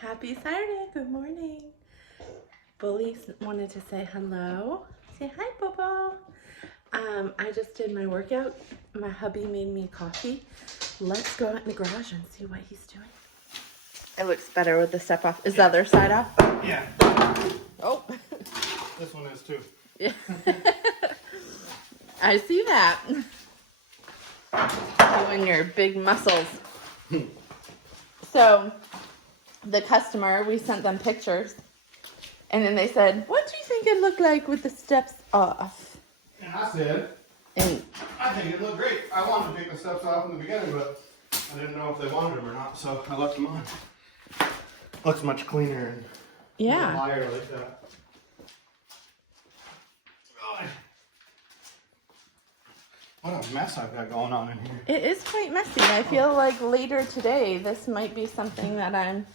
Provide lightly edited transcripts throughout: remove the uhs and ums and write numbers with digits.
Happy Saturday. Good morning. Bully wanted to say hello. Say hi, Bobo. I just did my workout. My hubby made me coffee. Let's go out in the garage and see what he's doing. It looks better with the step off. Is the other side off? Yeah. Oh. This one is too. Yeah. I see that. Showing your big muscles. So, the customer, we sent them pictures. And then they said, what do you think it looked like with the steps off? And I said, I think it looked great. I wanted to take the steps off in the beginning, but I didn't know if they wanted them or not, so I left them on. Looks much cleaner and higher like that. God. What a mess I've got going on in here. It is quite messy. I feel like later today, this might be something that I'm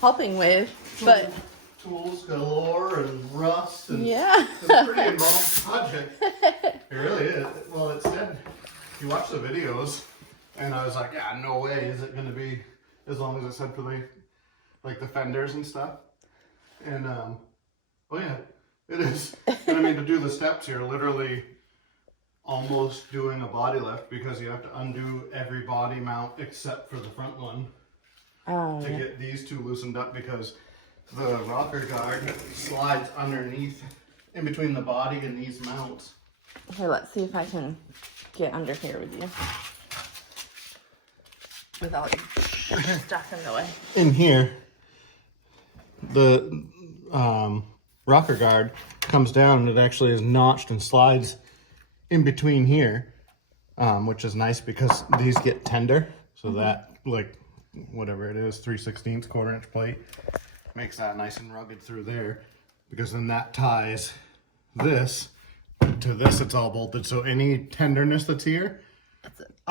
helping with, but... Tools galore and rust and yeah. It's a pretty involved project. It really is. Well, it said, you watch the videos, and I was like, yeah, no way is it going to be as long as it said for the fenders and stuff. And, oh yeah, it is. And I mean, to do the steps here, literally almost doing a body lift because you have to undo every body mount except for the front one to get these two loosened up because the rocker guard slides underneath in between the body and these mounts. Here, let's see if I can get under here with you without you stuck in the way. In here, the rocker guard comes down and it actually is notched and slides in between here, which is nice because these get tender. So that, like, whatever it is, 3/16 quarter-inch plate, makes that nice and rugged through there, because then that ties this to this. It's all bolted, so any tenderness that's here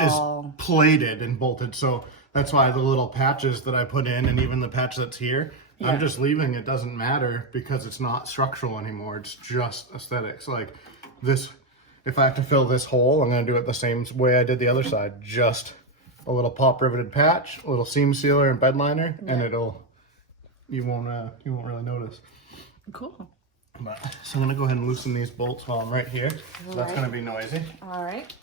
is plated and bolted. So that's why the little patches that I put in and even the patch that's here, I'm just leaving. It doesn't matter because it's not structural anymore. It's just aesthetics. Like this, if I have to fill this hole, I'm going to do it the same way I did the other side. Just a little pop riveted patch, a little seam sealer and bed liner, and you won't really notice. Cool. But, so I'm gonna go ahead and loosen these bolts while I'm right here. So that's gonna be noisy. All right.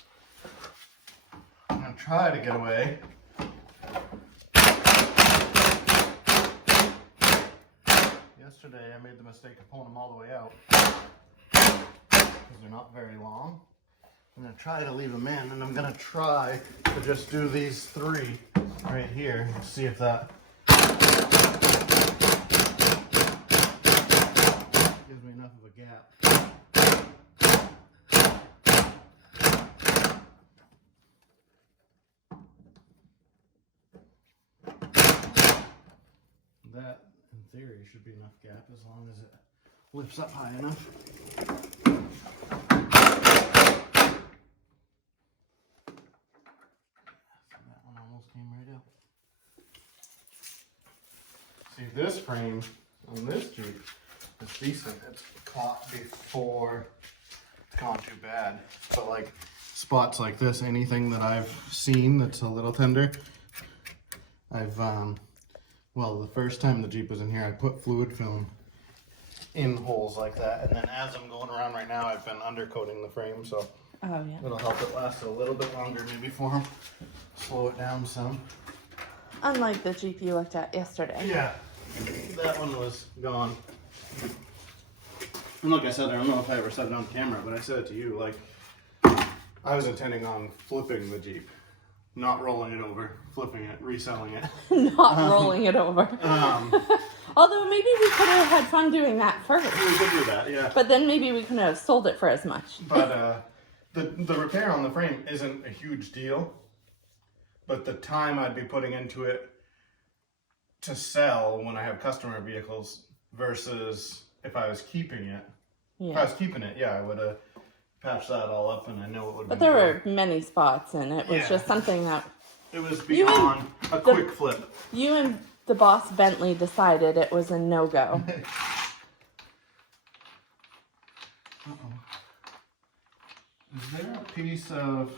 I'm gonna try to get away. Yesterday I made the mistake of pulling them all the way out because they're not very long. I'm gonna try to leave them in, and I'm gonna try to just do these three right here and see if that gives me enough of a gap. That, in theory, should be enough gap as long as it lifts up high enough. That one almost came right out. See, this frame on this Jeep is decent. It's caught before it's gone too bad. But like spots like this, anything that I've seen that's a little tender, I've, well, the first time the Jeep was in here, I put fluid film in holes like that. And then as I'm going around right now, I've been undercoating the frame. So it'll help it last a little bit longer maybe for them. Slow it down some. Unlike the Jeep you looked at yesterday. Yeah, that one was gone. And like I said, I don't know if I ever said it on camera, but I said it to you, like, I was intending on flipping the Jeep. Not rolling it over, flipping it, reselling it. Not rolling it over. Although maybe we could have had fun doing that first. We could do that, yeah. But then maybe we couldn't have sold it for as much. But the repair on the frame isn't a huge deal. But the time I'd be putting into it to sell when I have customer vehicles versus if I was keeping it. Yeah. If I was keeping it, I would have patched that all up and I know it would But there were many spots and it was just something that... It was beyond a quick flip. You and the boss Bentley decided it was a no-go. Uh-oh. Is there a piece of...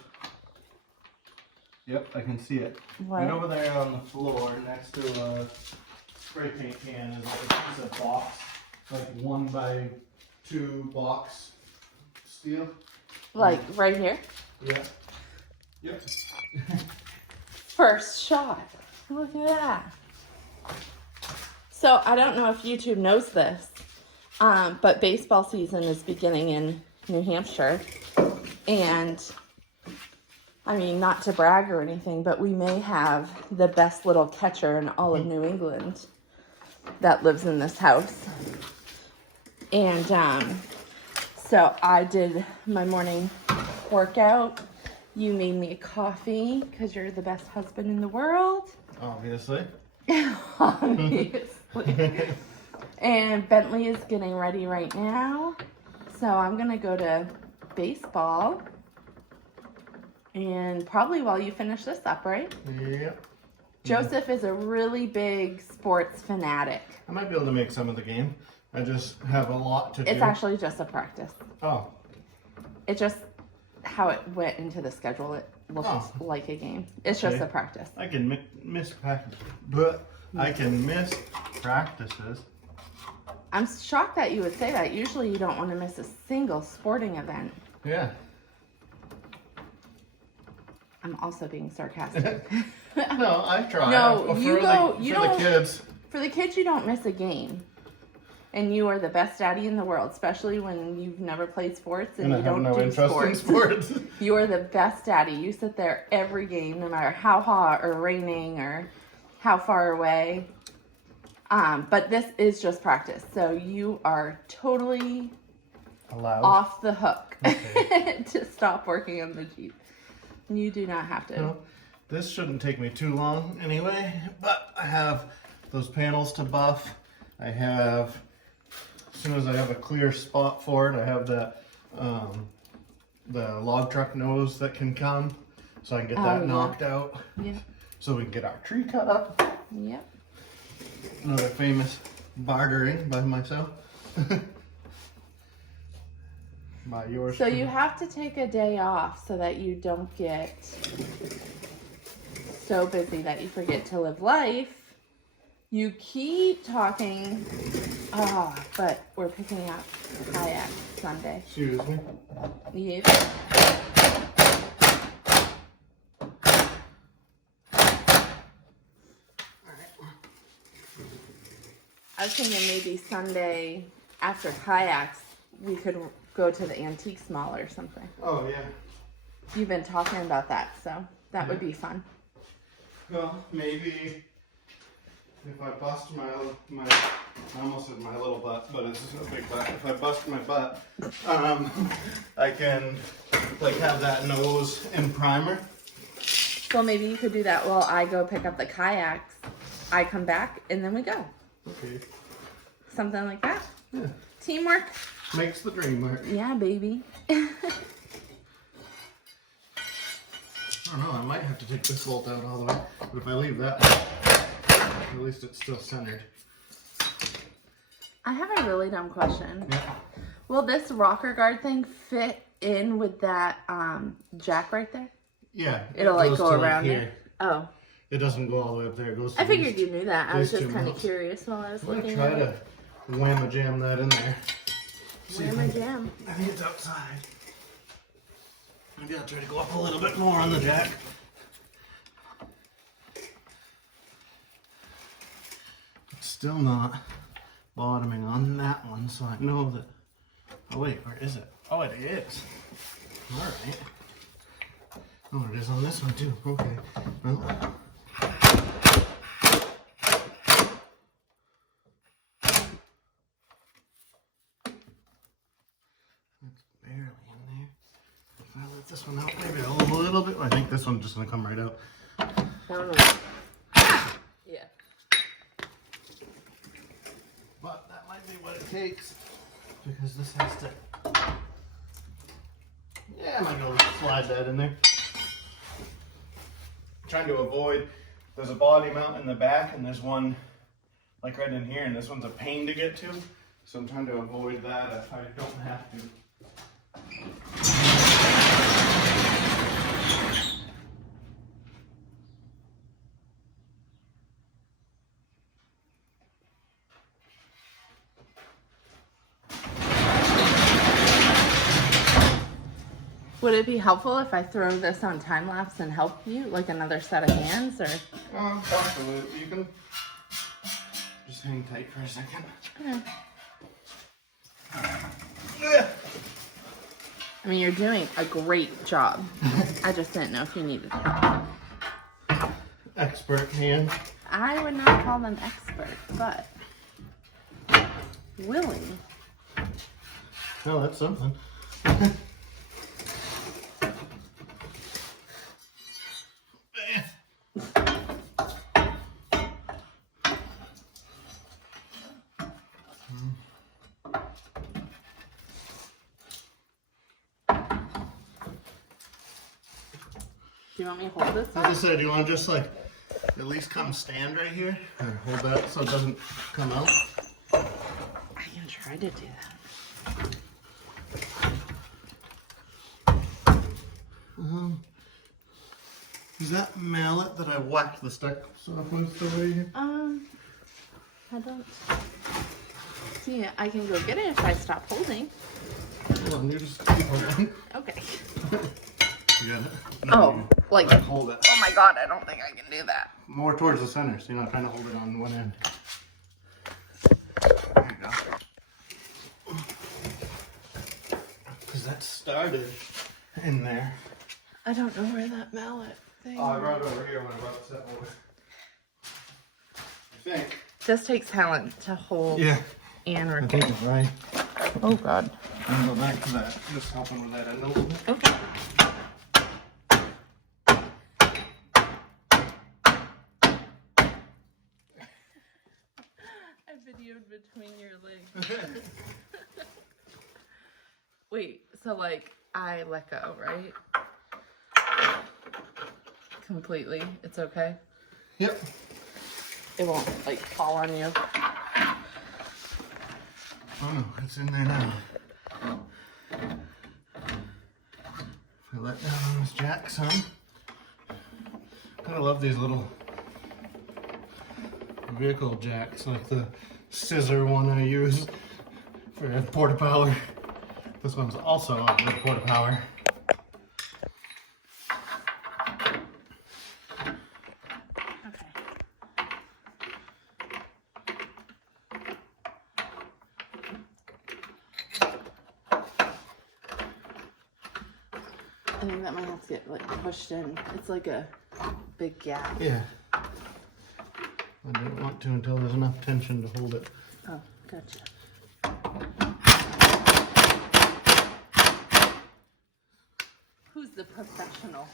Yep, I can see it. What? Right over there on the floor next to spray paint can is like a piece of box, like 1x2 box steel. Like right here? Yeah. Yep. First shot. Look at that. So I don't know if YouTube knows this, but baseball season is beginning in New Hampshire. And I mean, not to brag or anything, but we may have the best little catcher in all of New England that lives in this house. And so I did my morning workout. You made me a coffee because you're the best husband in the world. Obviously. Obviously. And Bentley is getting ready right now. So I'm going to go to baseball. And probably while you finish this up, right? Yep. Joseph is a really big sports fanatic. I might be able to make some of the game. I just have a lot to do. It's actually just a practice. Oh. It just, how it went into the schedule, it looks like a game. It's just a practice. I can miss practice, but I can miss practices. I'm shocked that you would say that. Usually you don't want to miss a single sporting event. Yeah. I'm also being sarcastic. No, I try. No, you go. For the kids. For the kids, you don't miss a game. And you are the best daddy in the world, especially when you've never played sports and you don't do sports. You are the best daddy. You sit there every game, no matter how hot or raining or how far away. But this is just practice, so you are totally allowed off the hook to stop working on the Jeep. You do not have to. No, this shouldn't take me too long anyway, but I have those panels to buff. I have, as soon as I have a clear spot for it, I have that the log truck nose that can come, so I can get that knocked out. Yeah. So we can get our tree cut up. Yep. Another famous bartering by myself. By yours. So you have to take a day off so that you don't get so busy that you forget to live life. You keep talking, but we're picking up kayak Sunday. Excuse me. Yep. I was thinking maybe Sunday after kayaks, we could go to the antiques mall or something. Oh, yeah. You've been talking about that, so that would be fun. Well, maybe if I bust my I almost said my little butt, but it's a big butt. If I bust my butt, I can like have that nose in primer. Well, maybe you could do that while I go pick up the kayaks. I come back and then we go. Okay. Something like that. Yeah. Teamwork. Makes the dream work. Yeah, baby. I don't know, I might have to take this bolt out all the way, but if I leave that one, at least it's still centered. I have a really dumb question. Yeah. Will this rocker guard thing fit in with that jack right there? Yeah. It'll like go around here. it? Oh. It doesn't go all the way up there. It goes to I figured you knew that. I was just kind of mounts. curious while I was I'm going to looking try at it. to wham a jam that in there. Wham a jam. I think it's outside. Maybe I'll try to go up a little bit more on the jack. It's still not bottoming on that one, so I know that... Oh wait, where is it? Oh, it is. Alright. Oh, it is on this one too. Okay. Well... This one out maybe a little bit. I think this one's just gonna come right out. I don't know. Yeah. But that might be what it takes because this has to. Yeah, I might go slide that in there. I'm trying to avoid. There's a body mount in the back, and there's one like right in here, and this one's a pain to get to. So I'm trying to avoid that if I don't have to. Would it be helpful if I throw this on time lapse and help you, like another set of hands, or? Absolutely. You can just hang tight for a second. Yeah. I mean, you're doing a great job. I just didn't know if you needed help. Expert hand. I would not call them expert, but willing. Oh, that's something. Do you want me to hold this As I said, do you want to just like at least come stand right here and hold that so it doesn't come out? I can try to do that. Is that mallet that I whacked the stick off with still right here? I don't see it. I can go get it if I stop holding. Hold on, you just keep holding. Okay. You got it? Oh, like, hold it. oh my God, I don't think I can do that. More towards the center, so you're not trying to hold it on one end. There you go. Because that started in there. I don't know where that mallet thing Oh, I brought it over here when I brought the set over. I think. Just takes talent to hold and I record. think it's right. Oh God. I'm gonna go back to that. Just helping with that end a little bit. Okay. I videoed between your legs. Wait, so like I let go, right? Completely. It's okay? Yep. It won't like fall on you. Oh no, it's in there now. I let down on this jack some. I love these little vehicle jacks, like the scissor one I use for porta power. This one's also a good porta power. Okay. I think that might have to get like pushed in. It's like a big gap. Yeah. I don't want to until there's enough tension to hold it. Oh, gotcha. Who's the professional?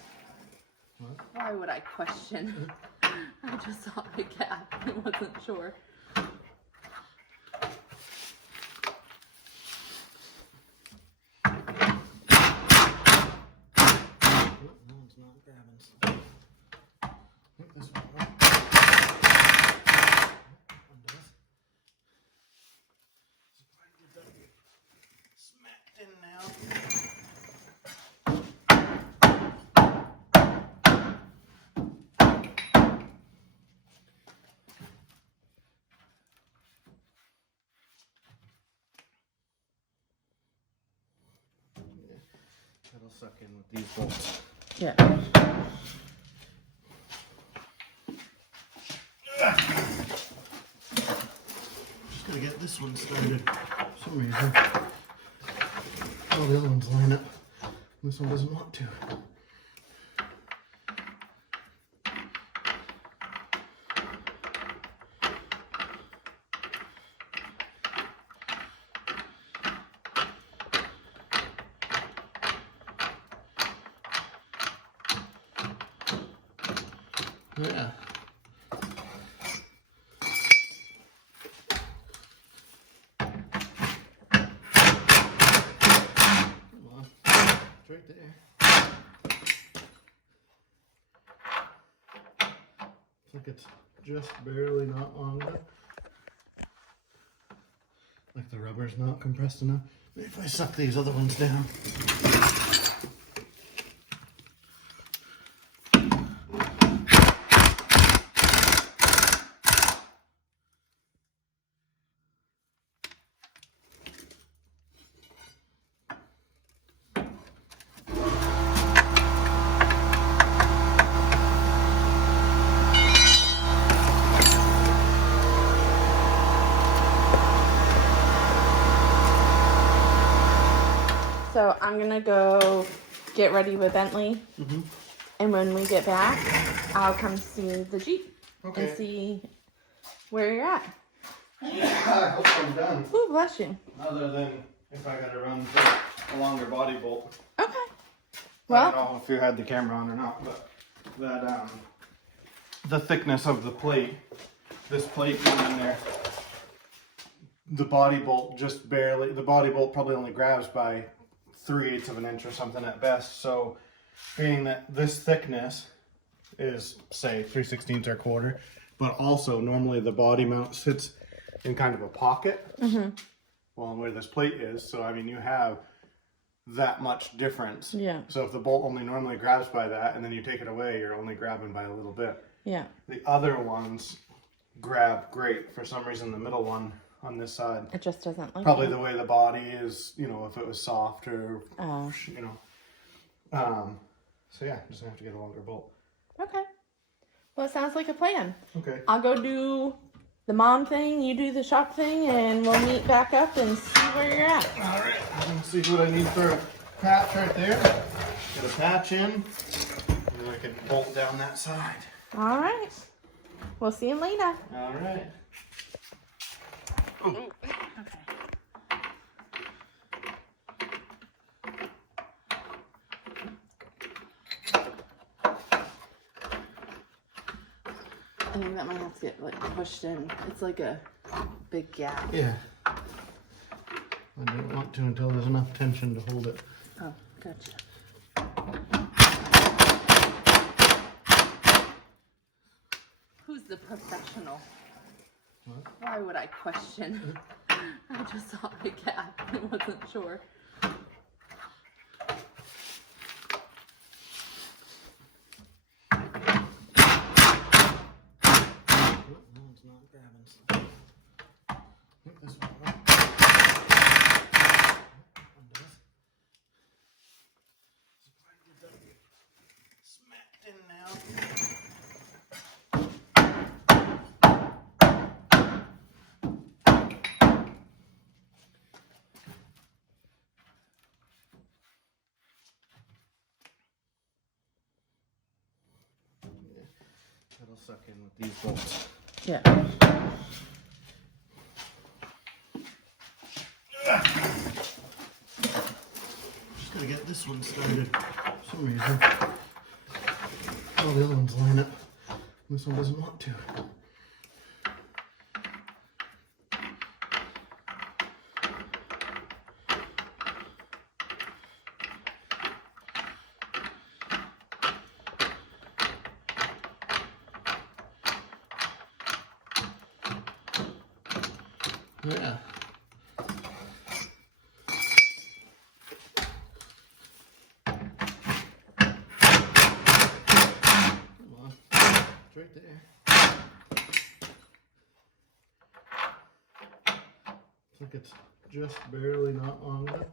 What? Why would I question? I just saw a gap. I wasn't sure. No, it's not grabbing. I think this one will. One does. Smacked in now. That'll suck in with these bolts. Yeah. Just gotta get this one started. For some reason, all the other ones line up. This one doesn't want to. Yeah. Come on. It's right there. Looks like it's just barely not long enough. Like the rubber's not compressed enough. Maybe if I suck these other ones down. I'm gonna go get ready with Bentley, and when we get back, I'll come see the Jeep and see where you're at. I hope I'm done. Ooh, bless you. Other than if I gotta run for a longer body bolt. Okay. I Well, don't know if you had the camera on or not, but that the thickness of the plate, this plate going in there, the body bolt just barely, the body bolt probably only grabs by 3/8 of an inch or something at best. So being that this thickness is say 3/16 or 1/4, but also normally the body mount sits in kind of a pocket, well, and where this plate is. So I mean, you have that much difference. Yeah. So if the bolt only normally grabs by that, and then you take it away, you're only grabbing by a little bit. yeah. The other ones grab great. For some reason, the middle one on this side, It just doesn't like probably it. the way the body is, you know, if it was soft or, Oh. you know. So yeah, just gonna have to get a longer bolt. Okay. Well, it sounds like a plan. Okay. I'll go do the mom thing, you do the shop thing, and we'll meet back up and see where you're at. All right. Let's see what I need for a patch right there. Get a patch in, and then I can bolt down that side. All right. We'll see you later. All right. Okay. I think that might have to get like pushed in. It's like a big gap. Yeah. I don't want to until there's enough tension to hold it. Oh, gotcha. Who's the professional? What? Why would I question? I just saw a gap. I wasn't sure. No, it's not grabbing. I think this one will. One does. So if I get that smacked in now. That'll suck in with these bolts. Yeah. Just gotta get this one started. For some reason, all the other ones line up. This one doesn't want to. Yeah. Come on. It's right there. Looks like it's just barely not long enough.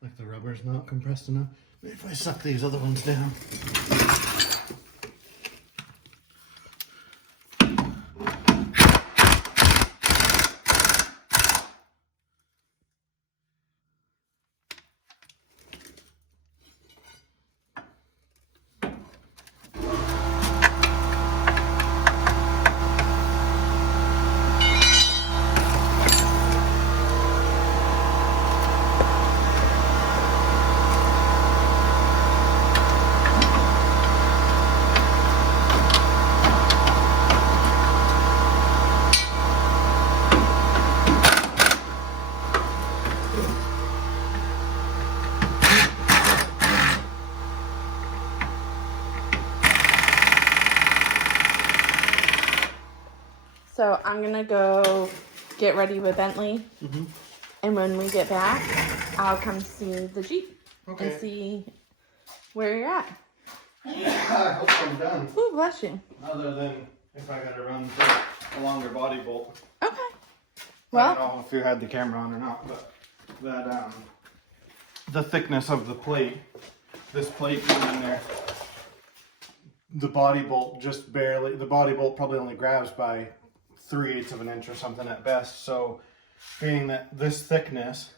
Like the rubber's not compressed enough. Maybe if I suck these other ones down. So I'm gonna go get ready with Bentley, and when we get back, I'll come see the Jeep Okay. and see where you're at. I hope I'm done. Ooh, bless you. Other than if I gotta run for a longer body bolt. Okay. I Well, don't know if you had the camera on or not, but that the thickness of the plate, this plate going in there, the body bolt just barely, the body bolt probably only grabs by 3/8 of an inch or something at best. So being that this thickness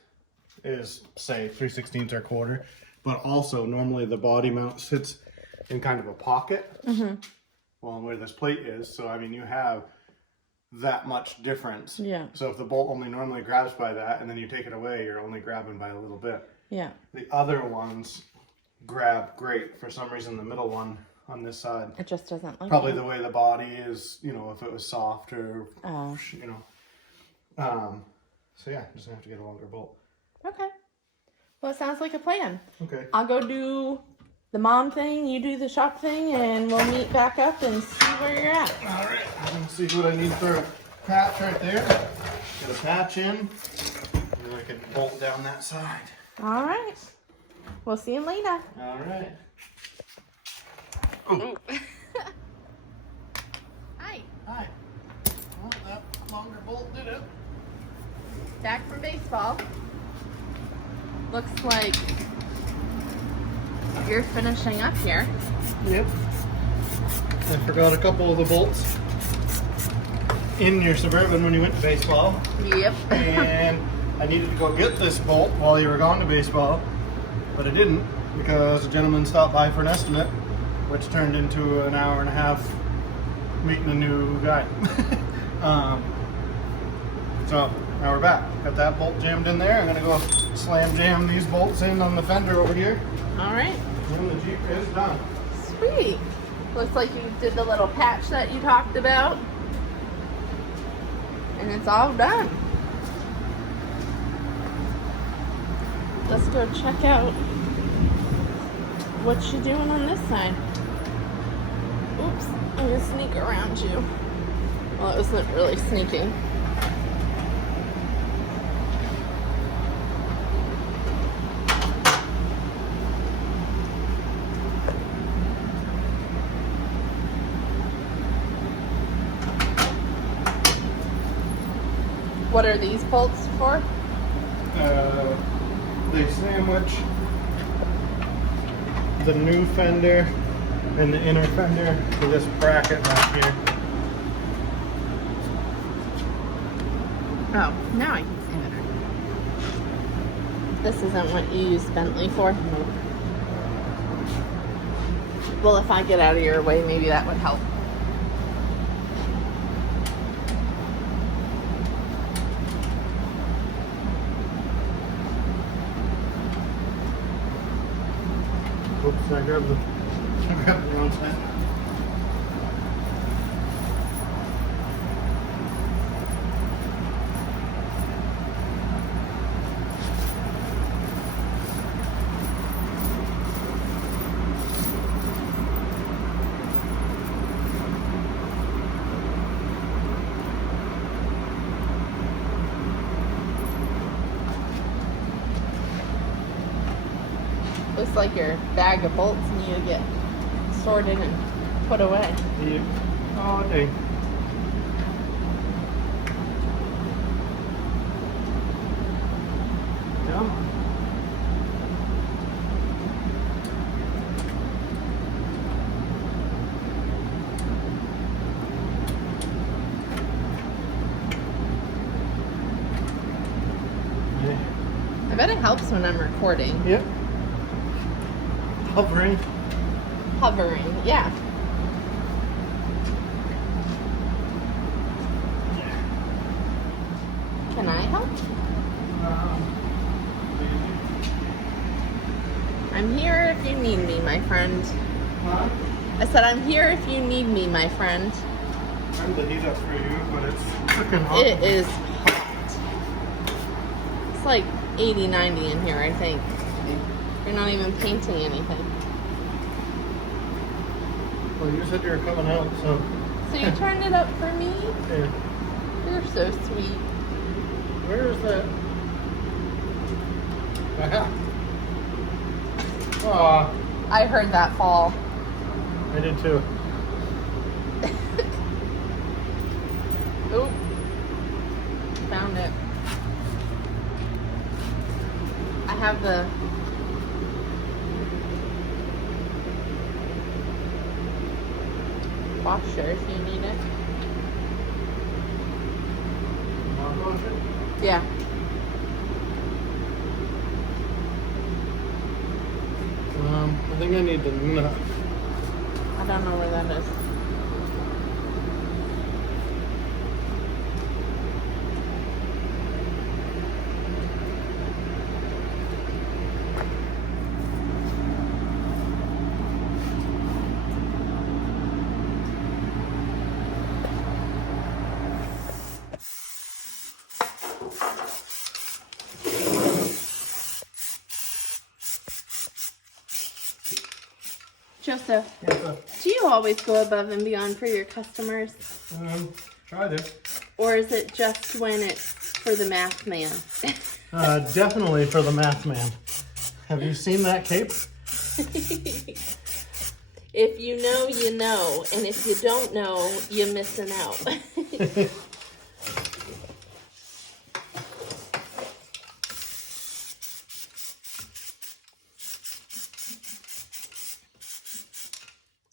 is, say, 3/16 or a quarter, but also normally the body mount sits in kind of a pocket, well, where this plate is. So I mean, you have that much difference. Yeah. So if the bolt only normally grabs by that, and then you take it away, you're only grabbing by a little bit. Yeah. The other ones grab great. For some reason, the middle one on this side, It just doesn't like probably it. the way the body is, you know, if it was soft or, Oh. you know. So yeah, just gonna have to get a longer bolt. Okay. Well, it sounds like a plan. Okay. I'll go do the mom thing, you do the shop thing, and we'll meet back up and see where you're at. All right. I'm gonna see what I need for a patch right there. Get a patch in, and then I can bolt down that side. All right. We'll see you later. All right. Ooh. Hi. Hi. Well, that longer bolt did it. Back from baseball. Looks like you're finishing up here. Yep. I forgot a couple of the bolts in your Suburban when you went to baseball. Yep. And I needed to go get this bolt while you were gone to baseball, but I didn't because a gentleman stopped by for an estimate, which turned into an hour and a half meeting a new guy. So now we're back. Got that bolt jammed in there. I'm gonna go slam jam these bolts in on the fender over here. All right. And the Jeep is done. Sweet. Looks like you did the little patch that you talked about. And it's all done. Let's go check out what you're doing on this side. Oops, I'm gonna sneak around you. Well, it wasn't really sneaking. What are these bolts for? They sandwich the new fender and the inner fender to this bracket right here. Oh, now I can see better. This isn't what you use Bentley for? Nope. Well, if I get out of your way, maybe that would help. Oops, I grabbed the wrong side. Looks like your bag of bolts need to get sorted and put away. Yep. Oh, dang. Come on. I bet it helps when I'm recording. Yep. Hovering. Hovering, yeah. Can I help? I'm here if you need me, my friend. Huh? I said I'm here if you need me, my friend. Turned the heat up for you, but it's freaking hot. It is hot. It's like 80, 90 in here, I think. You're not even painting anything. Well, you said you were coming out, so. So you turned it up for me? Yeah. You're so sweet. Where is that? Aha. Aw, I heard that fall. I did too. Oop. Found it. I have the washer if you need it. Yeah. need to know. I don't know where that is. Joseph, Yes, do you always go above and beyond for your customers? try this. Or is it just when it's for the math man? Definitely for the math man. Have you seen that cape? If you know, you know. And if you don't know, you're missing out.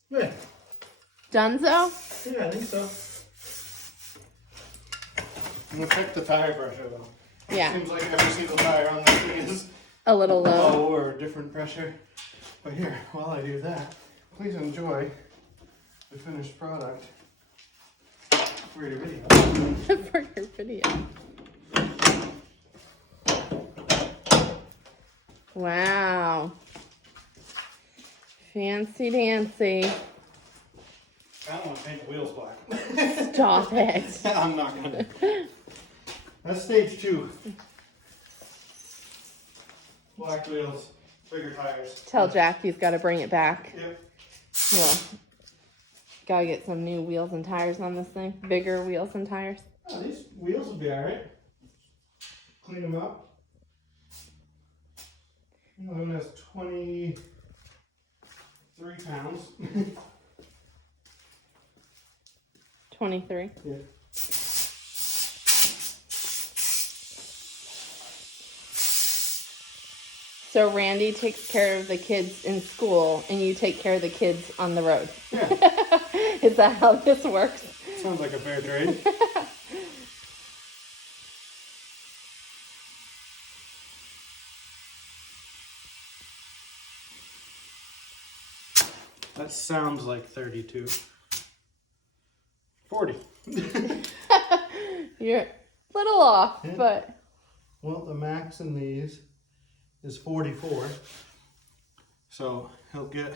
Yeah. Dunzo? Yeah, I think so. I'm gonna check the tire pressure though. Yeah. Seems like every single tire on this thing is A little low. low or a different pressure. But here, while I do that, please enjoy the finished product for your video. For your video. Wow. Fancy dancy. I don't want to paint the wheels black. Stop it. I'm not gonna. That's stage 2. Black wheels, bigger tires. Tell Jack he's got to bring it back. Yep. Well, gotta get some new wheels and tires on this thing. Bigger wheels and tires. Oh, these wheels will be alright. Clean them up. This one has 23 pounds. 23. Yeah. So Randy takes care of the kids in school and you take care of the kids on the road. Yeah. Is that how this works? Sounds like a fair trade. That sounds like 32. 40. You're a little off, Yeah. but Well, the max in these is 44. So he'll get,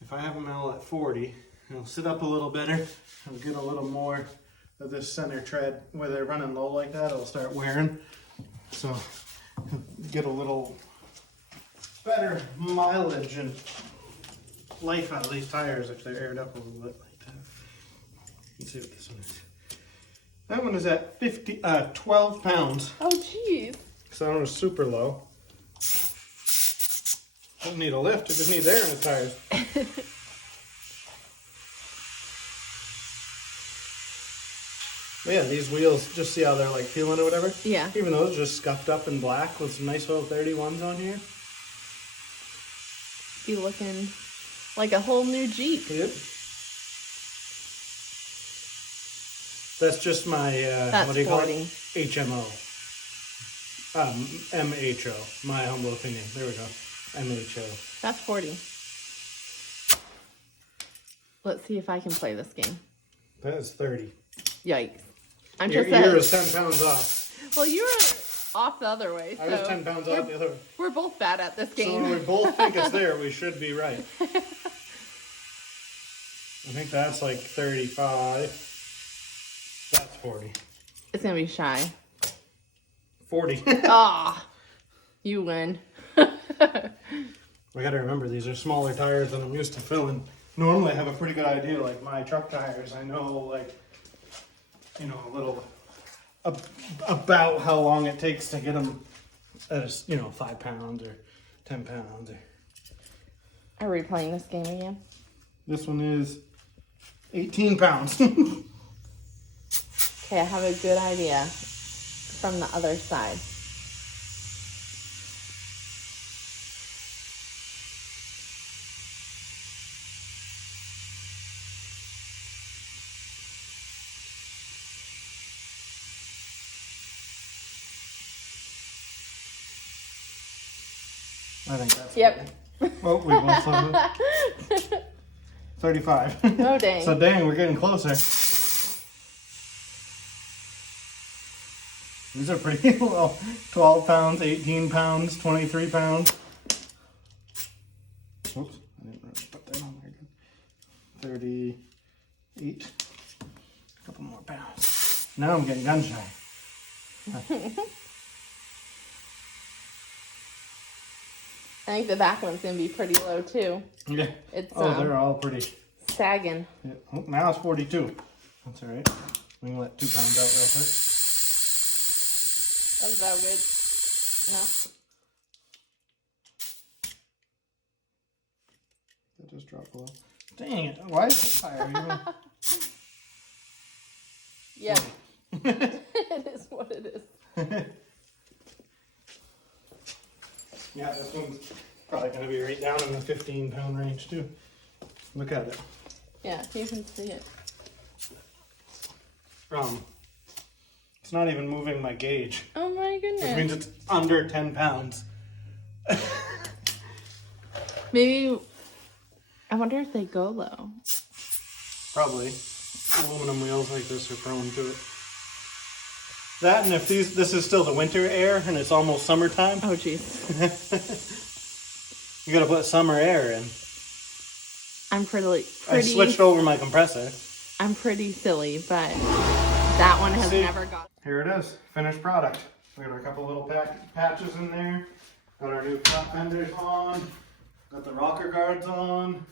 if I have him out at 40, he'll sit up a little better. He'll get a little more of this center tread. Where they're running low like that, it'll start wearing. So he'll get a little better mileage and life out of these tires if they're aired up a little bit like that. Let's see what this one is. That one is at 12 pounds. oh geez. So that one was super low. Don't need a lift, it just needs air in the tires. But yeah, these wheels, just see how they're like peeling or whatever? Yeah. Even those just scuffed up in black with some nice little 31s on here. Be looking like a whole new Jeep. Yep. That's just my, That's what do you call 40. it? HMO. MHO, my humble opinion. There we go. MHO. That's 40. Let's see if I can play this game. That is 30. Yikes. I'm You're, just you're 10 pounds off. Well, you were off the other way. I was so 10 pounds off the other way. we're both bad at this So game. when we both think it's there, we should be right. I think that's like 35. That's 40. It's gonna be shy. 40. Ah, you win. I gotta remember, these are smaller tires than I'm used to filling. Normally I have a pretty good idea, like my truck tires, I know like, you know, a little, about how long it takes to get them at a, 5 pounds or 10 pounds. Are we playing this game again? This one is 18 pounds. Okay, I have a good idea from the other side. I think that's Yep, Oh, we both saw it. 35. Oh, dang. So dang, we're getting closer. These are pretty low. 12 pounds, 18 pounds, 23 pounds. Oops, I didn't really put that on there. 38. A couple more pounds. Now I'm getting gun shy. I think the back one's gonna be pretty low too. Yeah. It's They're all pretty. sagging. Yeah. Oh, now it's 42. That's all right. We can let 2 pounds out real quick. That's about good. No. That just dropped below. Dang it! Why is that higher? Yeah. It is what it is. Yeah, this one's probably going to be right down in the 15-pound range too. Look at it. Yeah, you can see it. It's not even moving my gauge, Oh my which goodness. means it's under 10 pounds. Maybe, I wonder if they go low. Probably. Aluminum wheels like this are prone to it. That, and if this is still the winter air and it's almost summertime, Oh jeez. you gotta put summer air in. I'm pretty I switched over my compressor. I'm pretty silly, but that one has See? never got. Here it is, finished product. We got a couple little patches in there. Got our new front fenders on. Got the rocker guards on.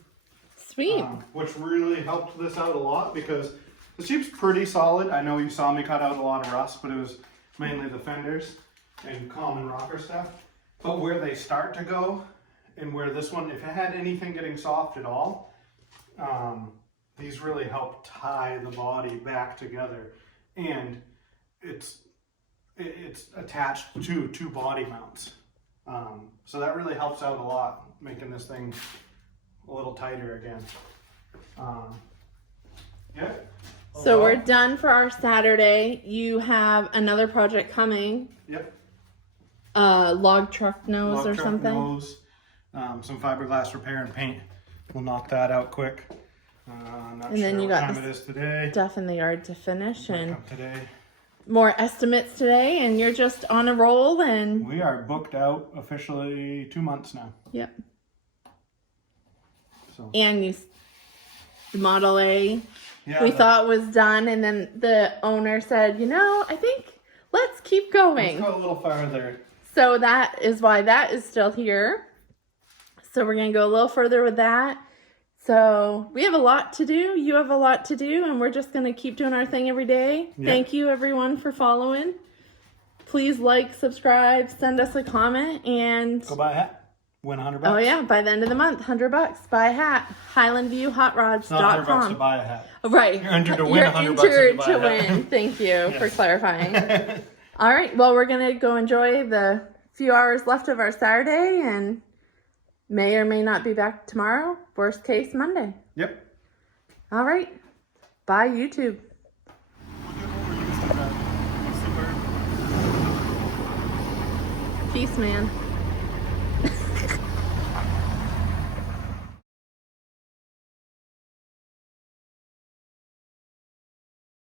Sweet. Which really helped this out a lot because the Jeep's pretty solid. I know you saw me cut out a lot of rust, but it was mainly the fenders and common rocker stuff. But where they start to go and where this one, if it had anything getting soft at all, these really help tie the body back together. And it's attached to 2 body mounts. So that really helps out a lot, making this thing a little tighter again. Yeah. So we're done for our Saturday. You have another project coming. Yep. Log truck nose Log or truck something. nose, some fiberglass repair and paint. We'll knock that out quick. Not And sure then you what got time this it is today. Stuff in the yard to finish and Come today. more estimates today, and you're just on a roll. And We are booked out officially 2 months now. yep. So And the Model A yeah, we thought was done, and then the owner said, I think let's keep going. let's go a little farther. So that is why that is still here. So we're going to go a little further with that. So we have a lot to do. You have a lot to do, and we're just going to keep doing our thing every day. Yeah. Thank you, everyone, for following. Please like, subscribe, send us a comment, and Go buy a hat. Win $100. oh yeah, by the end of the month, $100. Buy a hat. It's not $100 to HighlandViewHotRods.com. buy a hat. Right. You're entered to win You're $100 entered to to buy a hat. win. Thank you for clarifying. All right. Well, we're going to go enjoy the few hours left of our Saturday and may or may not be back tomorrow. Worst case, Monday. Yep. All right. Bye, YouTube. Peace, man.